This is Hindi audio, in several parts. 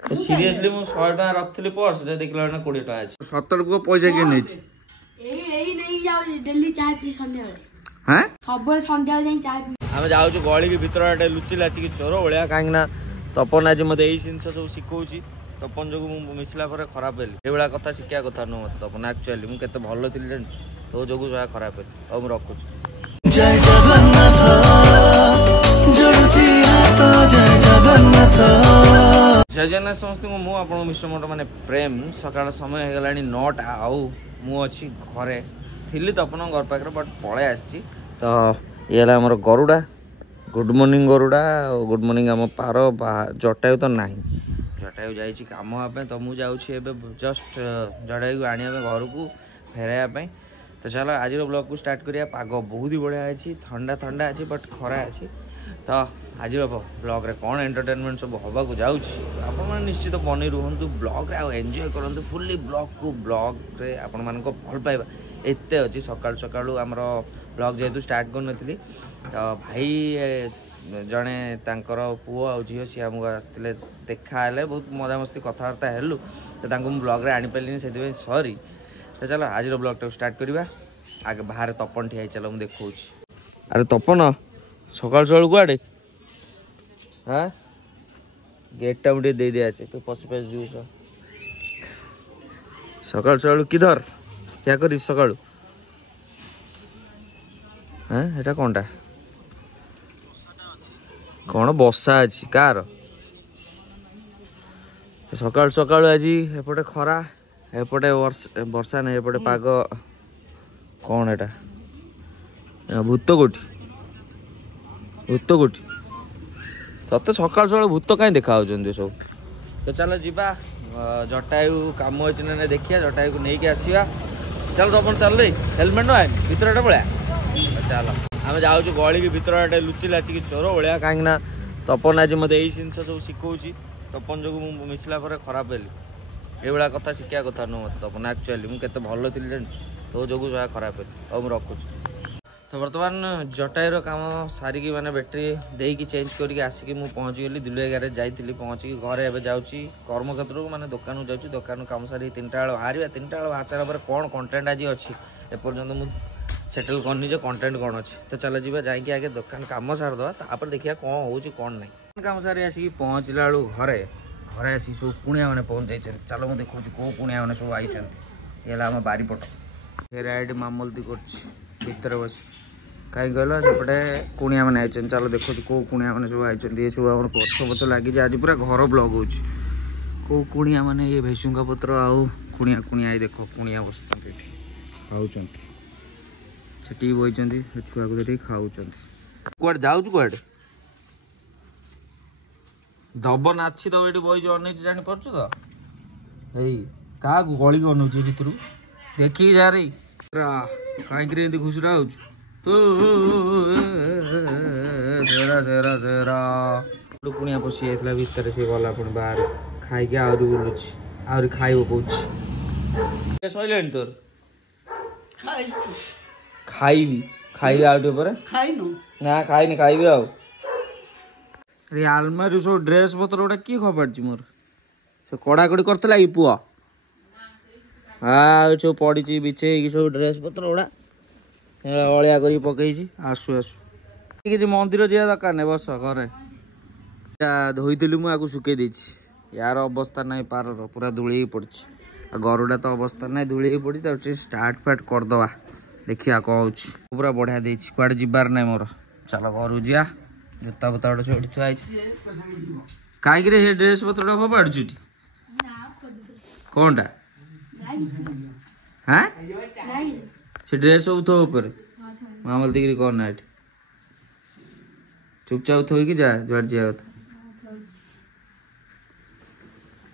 सीरियसली मु 100 टका रखथली पर्स रे देखला ना 20 टका अछि 70 को पैसा के नै छी एई नहीं जाउ डेली चाय पी संध्या बेले हैं सब संध्या जाई चाय पी हम जाउ छु गळी के भीतर आटे लुचि लाची की चोर ओळ्या कांग ना तपन आज मते एई जिंस सब सिखौची तपन जो मु मिसला पर खराब भेली एबेला कथा शिक्षा कथा न मत तपन एक्चुअली मु केते भलो थिली जान तो जोगु जा खराब भेली अब मु रखु जय जगन्नाथ जोडुची हात जय जगन्नाथ जय जगन्नाथ समस्त को मु आपन मिस्टर मोट माने प्रेम सकाळ समय हे गलानी 9 आउ मु अछि घरे थिली तपन घर पाखरे बट पळे आछि तो येला हमर गरुडा गुड मॉर्निंग आम पार जटायु तो नहीं जटायु जाइए कम हाँपे तो मुझे जस्ट जटायु आने घर को फेरवाई तो चलो आज ब्लॉग को स्टार्ट करिया पाग बहुत ही बढ़िया अच्छी ठंडा ठंडा अच्छी बट खरा अच्छी तो आज ब्लॉग रे कौन एंटरटेनमेंट सब हवा को जाऊँ निश्चित बनी रुहतु ब्लॉग रे एंजॉय करंतु फुल्ली ब्लॉग रे आपण मान को भल पाइबा एते अच्छी सकाळ सकाळू आमर ब्लॉग जेहेतु स्टार्ट कर नथली तो भाई जड़े तांकर पुओ आ झील सी आमको आसते देखा बहुत मजामस्ती कथबार्ता हेलु तो ब्लॉग रे आनी पारे से सॉरी तो चलो आज ब्लॉग टाइम स्टार्ट करवा आगे बाहर तपन ठिया चलो मुझे देखा अरे तपन सकाल सकाल कुआडे हाँ गेटा मुझे दे दिया तू पशु पास जूस सकाल सकाल किधर क्या करी सकाल हाँ एटा कौनटा कौन बसा अच्छी कार सकाल सकाल आज एपटे खरा एपटे वर्षा नहीं एपटे पाग कौन एटा भूत कोठी तते सकाल सकाल भूत कहीं देखा सब तो चलो जीवा जटायु काम अच्छी ना देखिया जटायु को लेकिन आसवा चल तो अपन चल हेलमेट न भर पड़ा चलो आम जाऊँ गली के भीतर आटे लुचि लाची की चोर ओळ्या कांग ना तपन आज मते एई जिंस सब सिखौची तपन जो मु मिसला पर खराब भेली एबेला कथा शिक्षा कथा न मत तपन एक्चुअली मु केते भलो थिली जान तो जोगु जा खराब भेली अब मु रखु तो बर्तमान जटायर काम सारिकी माने बैटरी देकी चेंज करके आसिकी मु पहुंच गली दुलिया गारे जाइथिली पहुंची घरे एबे जाउची कर्मक्षेत्र को माने दुकान जाउची दुकान काम सारी 3टा बेला बाहरिया 3टा बेला बाहर सारा पर कोन कंटेंट आज अछि ए पर्यंत मु सेटल करनी जो कंटेंट कौन अच्छी तो चलो जी जाकि आगे दुकान कम सारद तापर देखिए कौन हो कौन ना कम सारी आसिक पहुँचला बेलू घरे घरे आसी सब कुणिया मैंने पहुँच जाइए चलो मुझे देखा कौ कुणिया मैंने सब आई ये आम बारीपट राइड मामलती कर बस कहीं कहल सेपटे कुणिया मैंने आई चलो देखो कौ कुणिया मैंने सब आई ये सब आम गछ पछ लगी आज पूरा घर ब्लॉग हो कौ कुणिया मैंने ये भेसुंगा पत्र आउ कुणिया कुणिया देख कुणिया बस खाऊ सेठी बही छुआ को देखिए खाऊ कौड़ जाऊ कौड़े दब नाची दब ये बही अन जापार तो क्या गली को अनौच भर देखिए जा रे कहीं घुसरा हो कुणिया पशि जाता भितर सी गला पुणी बाहर खाई आहरी बुलूची आहरी खाइब कौच सैला तोर खाइबी खाइबी आउटे पर ना खाइनी खाइबी आउ अरे आलमारी सब ड्रेस पत्र गोटा किए खपाड़ी मोर से कड़ाकड़ी करता कि पुआ हाँ सब पड़ी बिछे सब ड्रेस पत्र गुड़ा अलिया कर पकई आसु आसु कि मंदिर जा दरकार नहीं बस घरे धोईली मुझे सुखे देती यार अवस्था ना पार पूरा धूली पड़ी गरुड़ा तो अवस्था ना धूली पड़ी स्टार्ट फाट करदे देखिया कौन पूरा बढ़िया देती कुआडे जीवार ना मोर चलो घर जा जूता बुता गोटे से थुआई कहीं ड्रेस पत्र फोपाड़ी कौनटा हाँ से ड्रेस सब थो ऊपर मामल दिखरी कौन ना चुपचाप थोक जा जुआड़ जा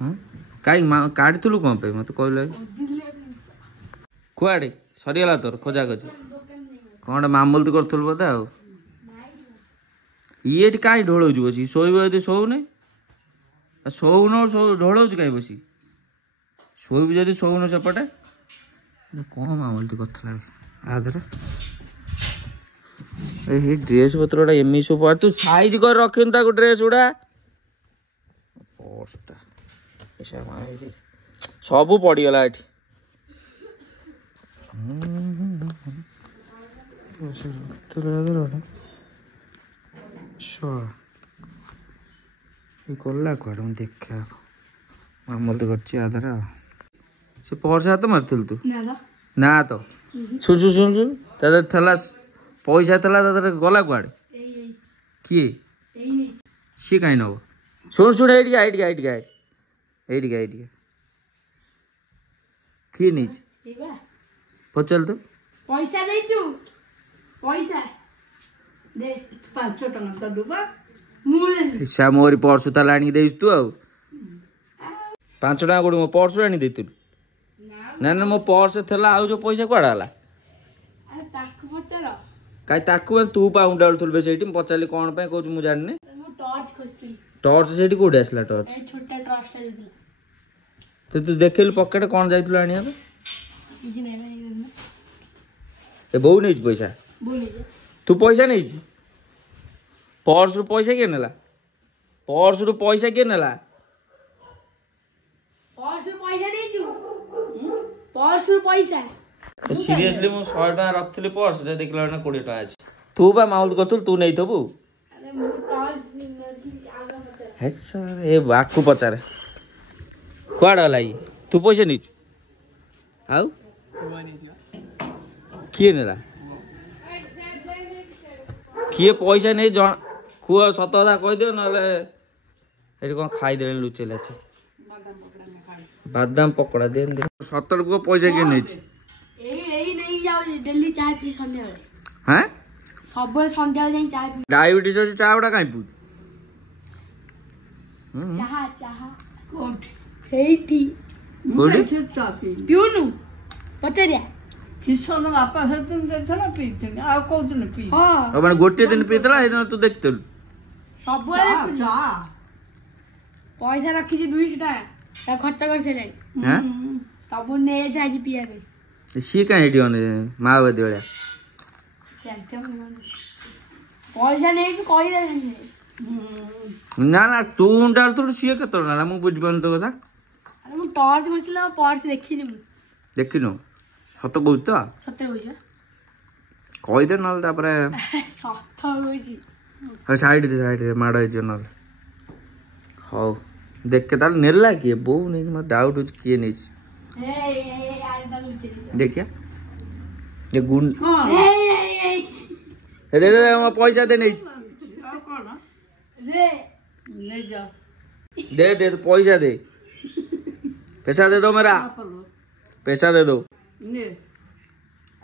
हाँ कहीं काटलु कौन पे मत कहल कुआडे सरीगला तोर खोजा खोजी कौन मामलती करूँ बोधे आ ये कहीं ढोल बस शोब शोने शोन ढोल कहीं बस शोब जदि शोन सेपटे कौन मामलती कर ड्रेस पत्र एम सब तू साइज कर रखी ड्रेस गुड़ा ସବୁ ପଡ଼ିଗଲା ଏଠି ଗଲା କୁଆଡ଼େ ମୁଁ ଦେଖିବା ମାମଲ ତ କରିଛି ଆଧାର ସେ ପର୍ସ ହାତ ମାରିଥିଲୁ ତୁ ନା ତ ଶୁଣୁ ଶୁଣୁ ଶୁଣୁ ଶୁଣୁ ତା ଦେହରେ ଥିଲା ପଇସା ଥିଲା ତା ଦେହରେ ଗଲା କୁଆଡ଼େ କିଏ ସିଏ କାହିଁ ନେବ ଶୁଣୁ ଶୁଣୁ ଏଇଠିକା ଏଇଠିକା ଏଇଠିକା ଏଇଠିକା ଏଇଠିକା କିଏ ନେଇଛି ପଚାରିଲ ତ ପଇସା ନେଇଛୁ ପଇସା ଦେ 500 ଟଙ୍କା ତ ଡୁବା ମୋରି ପର୍ସ ତାହେଲେ ଆଣିକି ଦେଇଛୁ ତୁ ଆଉ 5 ଟଙ୍କା କୋଉଠି ମୋ ପର୍ସରୁ ଆଣି ଦେଇଥିଲୁ ନା ନା ମୋ ପର୍ସ ଥିଲା ଆଉ ଯୋଉ ପଇସା କୁଆଡ଼େ ହେଲା ତାକୁ ପଚାର କାହିଁ ତାକୁ ତୁ ପାଉଣ୍ଡ ଆଳୁଥିଲୁ ବେ ସେଇଠି ମୁଁ ପଚାରିଲି କ'ଣ ପାଇଁ କହୁଛୁ ମୁଁ ଜାଣିନି ମୁଁ ଟର୍ଚ ଖୋଜୁଥିଲି ଟର୍ଚ ସେଇଠି କୋଉଠି ଆସିଲା ଟର୍ଚ ଏ ଛୋଟା ଟର୍ଚଟା ଦେଇଥିଲା ତୁ ଦେଖିଲୁ ପକେଟ କ'ଣ ଯାଇଥିଲୁ ଆଣିବାକୁ କିଛି ନାହିଁ ଭାଇ ଏ ବୋଉ ନେଇଛୁ ପଇସା ବୋଉ ତୁ ପଇସା ନେଇଛୁ ପର୍ସରୁ ପଇସା କିଏ ନେଲା ପର୍ସରୁ ପଇସା କିଏ ନେଲା ପର୍ସରୁ ପଇସା ନେଇଛୁ ପର୍ସରୁ ପଇସା ସିରିୟସଲି ମୁଁ 100 ଟଙ୍କା ରଖିଥିଲି ପର୍ସରେ ଦେଖିଲା ବେଳକୁ 20 ଟଙ୍କା ଅଛି ତୁ ବା ମାଉଲ କରୁଥିଲୁ ତୁ ନେଇଥବୁ ଆରେ ମୁଁ ଟର୍ଚ ଏ ଆକୁ ପଚାରେ କୁଆଡ଼େ ଗଲା ଇଏ ତୁ ପଇସା ନେଇଛୁ ଆଉ କିଏ ନେଲା କିଏ ପଇସା ନେଇ ଜଣ କୁହ ସତ କଥା କହିଦିଅ ନହେଲେ ଏଠି କ'ଣ ଖାଇଦେଲେଣି ଲୁଚେଇଲା ବାଦାମ ପକୋଡ଼ା ଦେ ସତରେ କୁହ ପଇସା କିଏ ନେଇଛି ଏଇ ନେଇ ଯାଉଛି ଡେଲି ଚା ପିଇ ସନ୍ଧ୍ୟାବେଳେ ହଁ ସବୁବେଳେ ସନ୍ଧ୍ୟାବେଳେ ଯାଇ ଚା ପିଇ ଡାଇବେଟିସ୍ ଅଛି ଚା ଗୁଡ଼ା କାହିଁ ପିଉଛୁ ଚାହା ଚାହା କୋଉଠି ସେଇଠି କୋଉଠି ଚା ପିଇଲି ପିଉନୁ ପଚାରିଆ କିଶୋର ବାପା ସେଦିନ ଦେଇଥିଲା ପିଇଥିଲି ଆଉ କୋଉଦିନ ପିଇ ହଁ ମାନେ ଗୋଟିଏ ଦିନ ପିଇଥିଲା ସେଇଦିନ ତୁ ଦେଖିଥିଲୁ ସବୁବେଳେ ଦେଖୁଛି। ପଇସା ରଖିଛି 200 ଟଙ୍କା ତାକୁ ଖର୍ଚ୍ଚ କରିସାରିଲାଣି ହଁ ସବୁ ନେଇଯାଇଛି ଆଜି ପିଇବା ପାଇଁ ସିଏ କାହିଁ ଏଠି ମାଓବାଦୀ ଭଳିଆ ପଇସା ନେଇଛୁ କହିଦେଲାନି ନା ନା ତୁ ଡାଲୁଥିଲୁ ସିଏ କେତେବେଳେ ନେଲା ମୁଁ ବୁଝିପାରୁନି ତୋ କଥା ଆରେ ମୁଁ ଟର୍ଚ ବସିଥିଲି ମୋ ପର୍ସ ଦେଖିନି ମୁଁ ଦେଖିନୁ ସତ କହୁଛୁ ତ ସତରେ କହୁଛି କହିଦେ ନହେଲେ ତାପରେ ସତ କହୁଛି ସାଇଡ୍ ଦେ ମାଡ଼ ହେଇଯିବ ନହେଲେ ହଉ ଦେଖେ ତାହେଲେ ନେଲା କିଏ ବୋଉ ନେଇଛି ମୋତେ ଡାଉଟ୍ ହେଉଛି କିଏ ନେଇଛି ଦେଖିଆ ଏ ଗୁଣ୍ଡ ମୋ ପଇସା ଦେ ନେଇଛି ଆଉ କଣ ନେଇଯା दे दे पैसा दे पैसा दे दो मेरा पैसा दे दो ନେ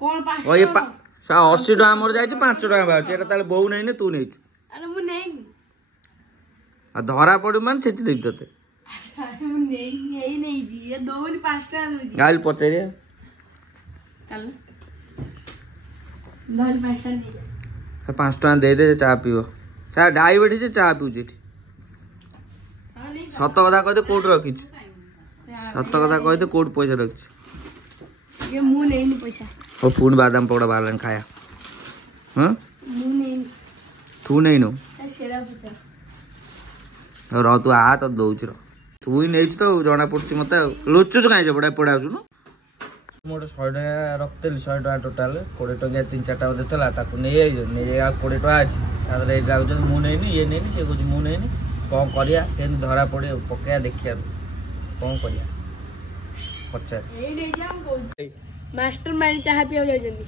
କଣ और ये 80 टका मोर जाए 5 टका बाहर एटा ताले बहु नहीं ने तू नहीं ଆରେ ମୁଁ ନେଇନି आ धरा पड़ू मान छेची देबी तते ଆରେ ମୁଁ ନେଇଛି ଏ ଦଉନି 5 ଟଙ୍କା ଦଉଛି गाल पचारिया ଚାଲ ଦଉନି 5 ଟଙ୍କା ନେଇ 5 टका दे दे चा पीओ चा डायबिटीज चा पीऊ जेठी सत कथा कहते कोट रखी सत कथा कहते कोट पैसा रखी ये ମୁଁ ନେଇନି ପଇସା और पुणी बादाम पकड़ा बाहर खाया हाँ ମୁଁ ନେଇନି तू नहीं नो ସେରା ପଚାର र तू आ तो दौच र तू ही नहीं तो जना पड़ी मत लुचुच कहीं पड़ा पड़ा आसुन मोटे 100 टका रखिली 100 टका टोटाल 20 टका 3-4 बजे था 20 टका अच्छी मुझे ये नहीं सी कह मुझे कौन करिया धरा पड़े पकड़ा देखिया कौन करिया पचार मास्टर माइंड चाहा पिया जाइछन्ती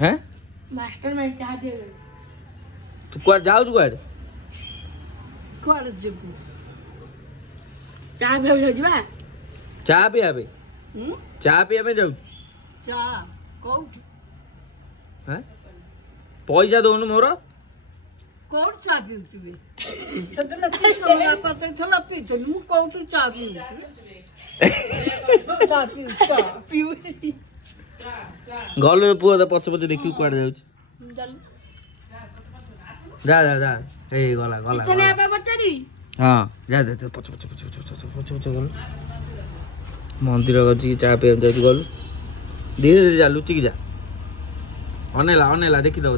हैं मास्टर माइंड चाहा पिया जाइछन्ती तू कुआड जाऊ कुआड କୁଆଡେ ଯିବୁ चाहा पिया जाइछबा चा पिया बे चा पिया में जाऊ ଚା କୋଉଠି हैं पैसा दउनु मोर କୋଉଠି ଚା ପିଉଥିବି ସେଦିନ କିଶୋର ବାପା ଦେଇଥିଲା ପିଇଥିଲି ମୁଁ କୋଉଠି ଚା ପିଉଥିଲି गल पुआ तो पछ पछ देखि कुआड जाऊ चल जा जा जा ए गला गला चले आपा पचारी हां जा जा पछ पछ पछ पछ पछ गल मंदिर गछि चा पिया जाऊ गल धीरे धीरे जा लुचि जा अनेला अनेला देखि दो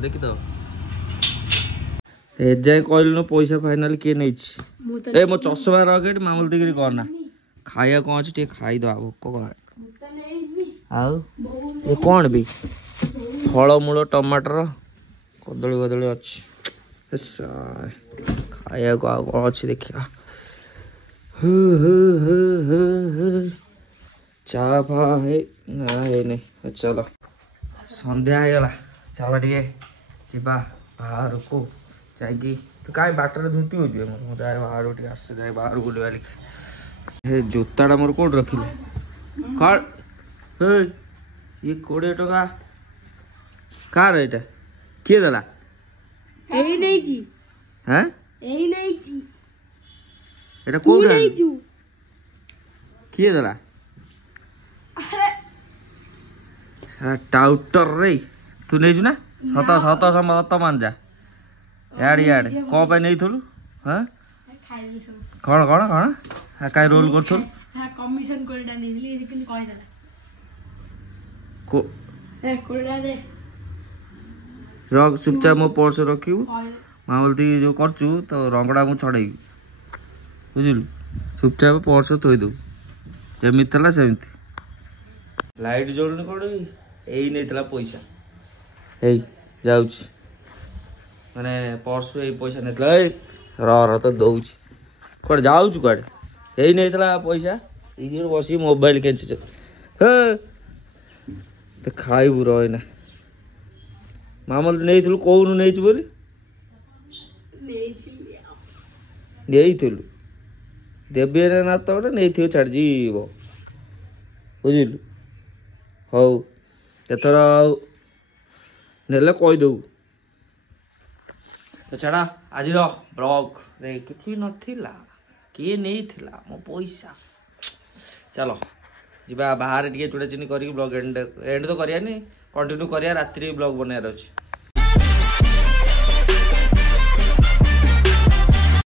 एजाए कहलु पैसा फाइनाल किए नहीं ମୁଁ ତ ए मो चश्मा रखेट मामूल दिगरी करना खाया कौन अच्छी टे खाई दो भोक कौन आउ ये कौन भी फलमूल टमाटर कदली बदली अच्छी खाया को आउ कौन अच्छी देखिया चा फा है ना है नहीं चलो संध्या होगला चल टे जा बाहर को जाकि तो कहीं बाटर धुंती हो जाए बाहर टे आस जाए बाहर बुलवा जोताटा मोर कौट रखिले कौन ये 20 टका कार एटा किए देला ଏଇ ନେଇଛି हैं ଏଇ ନେଇଛି एटा ତୁ कोड ନେଇଛୁ किए देला टाउटर रे तू नहीं छु ना सत सत सत मान जा याड कौन पे नहीं थलु हां ଖାଇଦେଲି ସବୁ कौन कौन कौन काई रोल करथल ହଁ କମିଶନ କୋଡ଼ିଟା ନେଇଥିଲି ସେ କିନ୍ତୁ କହିଦେଲା को ଏ କୋଡ଼ିଟା ଦେ रख चुपचाप मो पर्स रखिबु କହିଦେ मामलती जो करचु तो रंगड़ा मु छड़ेई बुझिलु चुपचाप पर्स थोई दो जेमित थला सेमिति लाइट जोड़ने कोड एई नेतला पैसा एई जाउची माने पर्स एई पैसा नेतला ए र तो दउची कोड जाउची कोड एई नेतला पैसा ई बसी मोबाइल केंच हे तो खाइबु रहना मामल नहीं थलु कोन नहीं छु बोली ନେଇଥିଲି नहीं थलु देबे ना तो नहीं थियो छाड़ जीव बुझिलु हौ एथर नेले कहि दउ तो छाड़ा आज ब्लॉग रे किछि नथिला किए नहीं थिला मो पैसा चलो जीवा बाहर टिके चुड़ा चीनी करी ब्लॉग एंड तो करिया नहीं कंटिन्यू करिया रात्रि ब्लॉग बनायार अछि